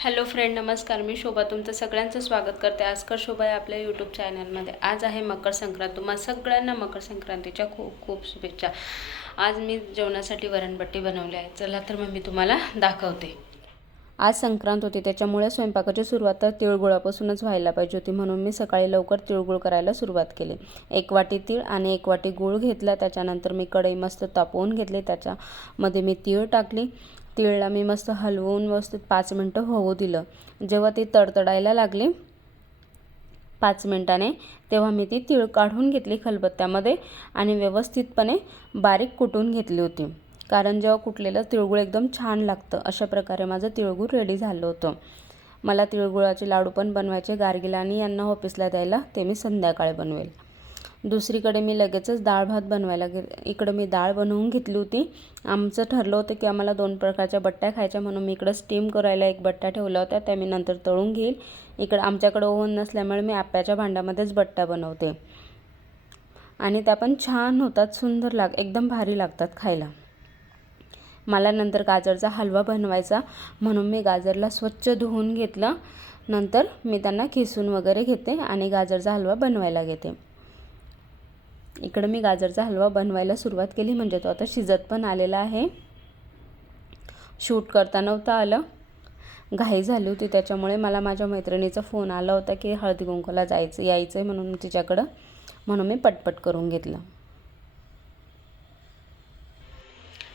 Hello friend नमस्कार. मी शोभा तुमचं सगळ्यांचं स्वागत करते आजकर शोभा आहे आपल्या यूट्यूब चॅनलमध्ये आज आहे मकर संक्रांत. तुम्हाला सगळ्यांना मकर संक्रांतीच्या खूप खूप शुभेच्छा. आज मी जेवणासाठी वरणबट्टी बनवली आहे. चला तर मग मी तुम्हाला दाखवते. आज संक्रांत होती. त्याच्यामुळे स्वयंपाकाची सुरुवात तर तिळगुळापासूनच व्हायला पाहिजे होती. म्हणून मी सकाळी लवकर तिळगुळ करायला सुरुवात केली. एक वाटी तीळ आणि एक वाटी गूळ घेतला. त्याच्यानंतर मी कढई मस्त तापवून घेतली. त्याच्यामध्ये मी तीळ टाकली. तिळला मी मस्त हलवून व्यवस्थित पाच मिनटं होऊ दिलं. जेव्हा ती तडतडायला लागली पाच मिनटाने तेव्हा मी ती तिळ काढून घेतली खलबत्त्यामध्ये आणि व्यवस्थितपणे बारीक कुटून घेतली होती. कारण जेव्हा कुटलेलं तिळगुळ एकदम छान लागतं अशा प्रकारे माझं तिळगुळ रेडी झालं होतं. मला तिळगुळाचे लाडू पण बनवायचे गारगिलानी आणि यांना ऑफिसला द्यायला ते मी संध्याकाळी बनवेल. दुसरीकडे मी लगेचच डाळ भात बनवायला गे इकडं मी डाळ बनवून घेतली होती. आमचं ठरलं होतं की आम्हाला दोन प्रकारच्या बट्ट्या खायच्या म्हणून मी इकडं स्टीम करायला एक बट्टा ठेवल्या होत्या त्या मी नंतर तळून घेईल. इकडं आमच्याकडं ओव्हन नसल्यामुळे मी आप्याच्या भांड्यामध्येच बट्ट्या बनवते. आणि त्या पण छान होतात सुंदर लाग एकदम भारी लागतात खायला. मला नंतर गाजरचा हलवा बनवायचा म्हणून मी गाजरला स्वच्छ धुवून घेतलं. नंतर मी त्यांना खिसून वगैरे घेते आणि गाजरचा हलवा बनवायला घेते. इकडं मी गाजरचा हलवा बनवायला सुरुवात केली म्हणजे तो आता शिजत पण आलेला आहे. शूट करता नव्हता आलं. घाई झाली होती त्याच्यामुळे मला माझ्या मैत्रिणीचा फोन आला होता की हळदी कुंकूला जायचं यायचं आहे म्हणून तिच्याकडं. म्हणून मी पटपट करून घेतलं.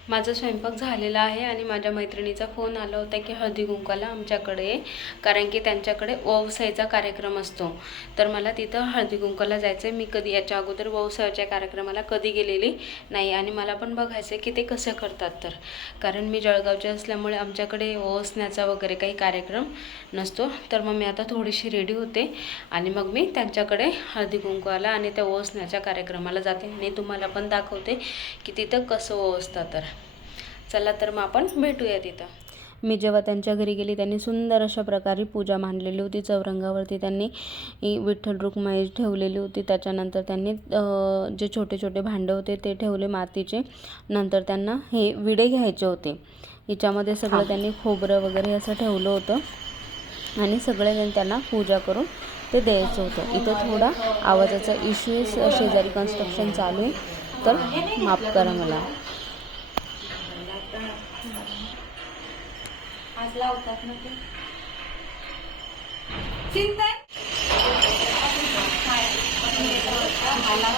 माझा स्वयंपाक झालेला आहे आणि माझ्या मैत्रिणीचा फोन आला होता की हळदी कुंकाला आमच्याकडे कारण की त्यांच्याकडे ववसायचा कार्यक्रम असतो. तर मला तिथं हळदी कुंकाला जायचं आहे मी कधी याच्या अगोदर ववसायाच्या कार्यक्रमाला कधी गेलेली नाही आणि मला पण बघायचं आहे की ते कसं करतात तर. कारण मी जळगावचे असल्यामुळे आमच्याकडे ओसण्याचा वगैरे काही कार्यक्रम नसतो. तर मग मी आता थोडीशी रेडी होते आणि मग मी त्यांच्याकडे हळदी कुंकाला आणि त्या ओसण्याच्या कार्यक्रमाला जाते आणि तुम्हाला पण दाखवते की तिथं कसं ओसतात तर. चला तर मग आपण भेटूया तिथं. मी जेव्हा त्यांच्या घरी गेली त्यांनी सुंदर अशा प्रकारे पूजा मांडलेली होती. चौरंगावरती त्यांनी विठ्ठल रुक्माई ठेवलेली होती. त्याच्यानंतर त्यांनी जे छोटे छोटे भांडं होते ते ठेवले मातीचे. नंतर त्यांना हे विडे घ्यायचे होते. हिच्यामध्ये सगळं त्यांनी खोबरं वगैरे असं ठेवलं होतं. आणि सगळे त्यांना पूजा करून ते द्यायचं होतं. इथं थोडा आवाजाचा इश्यू शेजारी कन्स्ट्रक्शन चालू आहे. तर माफ करा मला. आज लावतात ना ते. चिंता आला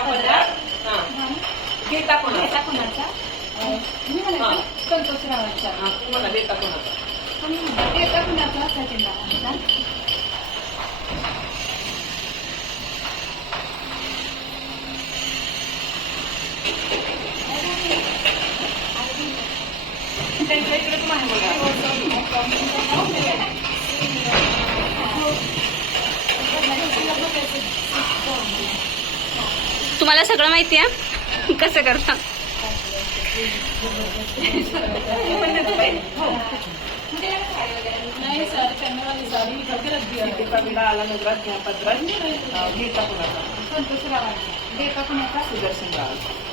पदरात घेता कोणाचा कुणाचा? संतोष रावांचा देता कोणाचा? घेता कुणाचा सचिन रावांचा त्यांच्या इकडे तुम्हाला तुम्हाला सगळं माहिती आहे? कसं करता? विडा आला नगरात घ्या पत्रात घेता कोणाचा संतोष रावांचा घेता कुणाचा सुदर्शन राव घेता कुणाचा घेता विडा आला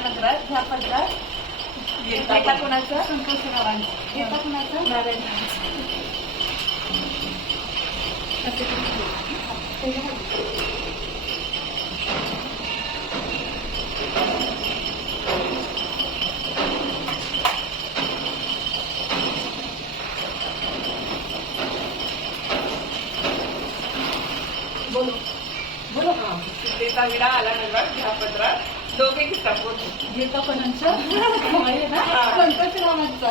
नगरात घ्या पत्रात घेता कोणाचा संतोष रावांचा घेता कुणाचा नारायण बोलो बोलो हा। सीतेचा विडा आला घ्या पत्रात. दोघे घेता कोण घेता कुणाचा संतोष रावांचा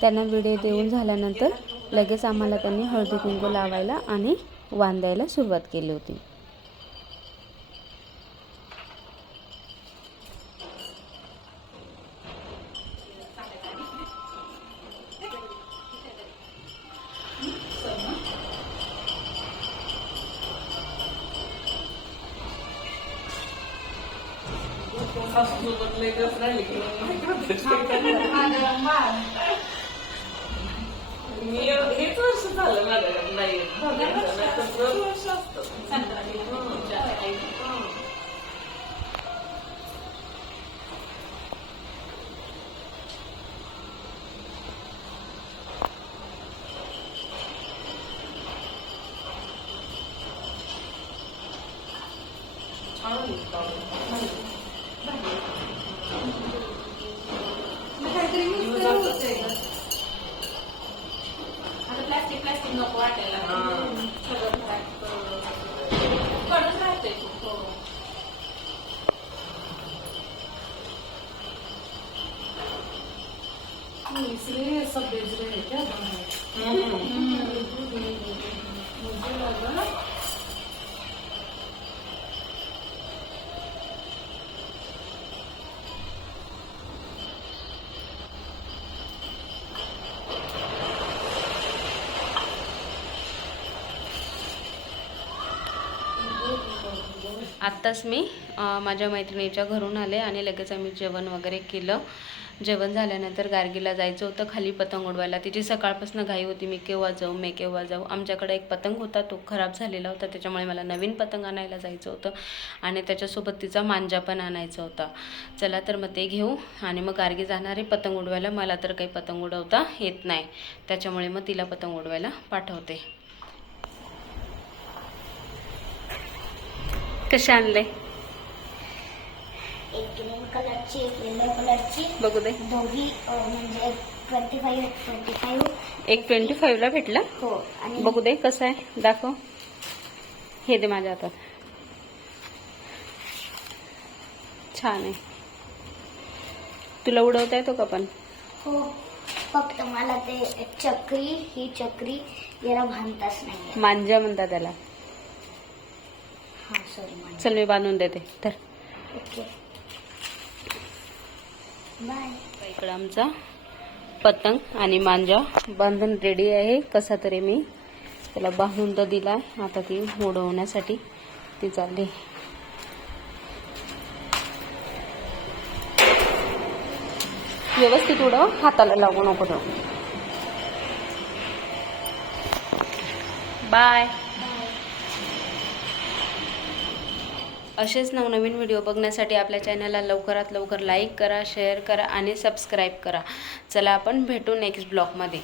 त्यांना विडे देऊन झाल्यानंतर लगेच आम्हाला त्यांनी हळदी कुंकू लावायला आणि वाण द्यायला सुरुवात केली होती. मी हेच वर्ष झालं माझ्याकडे नाही असतं. छान काहीतरी. होतंय? आता प्लास्टिक प्लास्टिक नको वाटायला हां. सगळं. कडक राहते खूप हो. इसलिए सब बेच रहे हैं क्या. मुझे लगा आत्ताच मी माझ्या मैत्रिणीच्या घरून आले आणि लगेच आम्ही जेवण वगैरे केलं. जेवण झाल्यानंतर गार्गीला जायचं होतं खाली पतंग उडवायला. तिची सकाळपासून घाई होती मी केव्हा जाऊ मी केव्हा जाऊ. आमच्याकडे एक पतंग होता तो खराब झालेला होता. त्याच्यामुळे मला नवीन पतंग आणायला जायचं होतं आणि त्याच्यासोबत तिचा मांजा पण आणायचा होता. चला तर मग ते घेऊ आणि मग गार्गी जाणारे पतंग उडवायला. मला तर काही पतंग उडवता येत नाही. त्याच्यामुळे मग तिला पतंग उडवायला पाठवते. कसे आणले? एक ग्रीन कलरची एक येलो कलरची बघू दे. दोघी म्हणजे ट्वेंटी फाईव्ह ट्वेंटी फाईव्ह एक ट्वेंटी फाईव्हला भेटला? हो आणि बघू दे कसं आहे? दाखव. हे दे माझ्या हातात. छान आहे. तुला उडवता येतो का पण? हो फक्त मला ते चक्री ही चक्री याला बांधताच नाही मांजा म्हणतात त्याला. सॉरी चल मी बांधून देते. तर इकडं आमचा पतंग आणि मांजा बांधून रेडी आहे. कसा तरी मी त्याला बांधून तर दिला आता ती उडवण्यासाठी ती चालली. व्यवस्थित उडव. हाताला लागू नको बाय असेच नवनवीन व्हिडिओ बघण्यासाठी आपल्या चॅनलला लवकरात लवकर लाईक करा शेअर करा आणि सबस्क्राईब करा. चला आपण भेटू नेक्स्ट ब्लॉगमध्ये.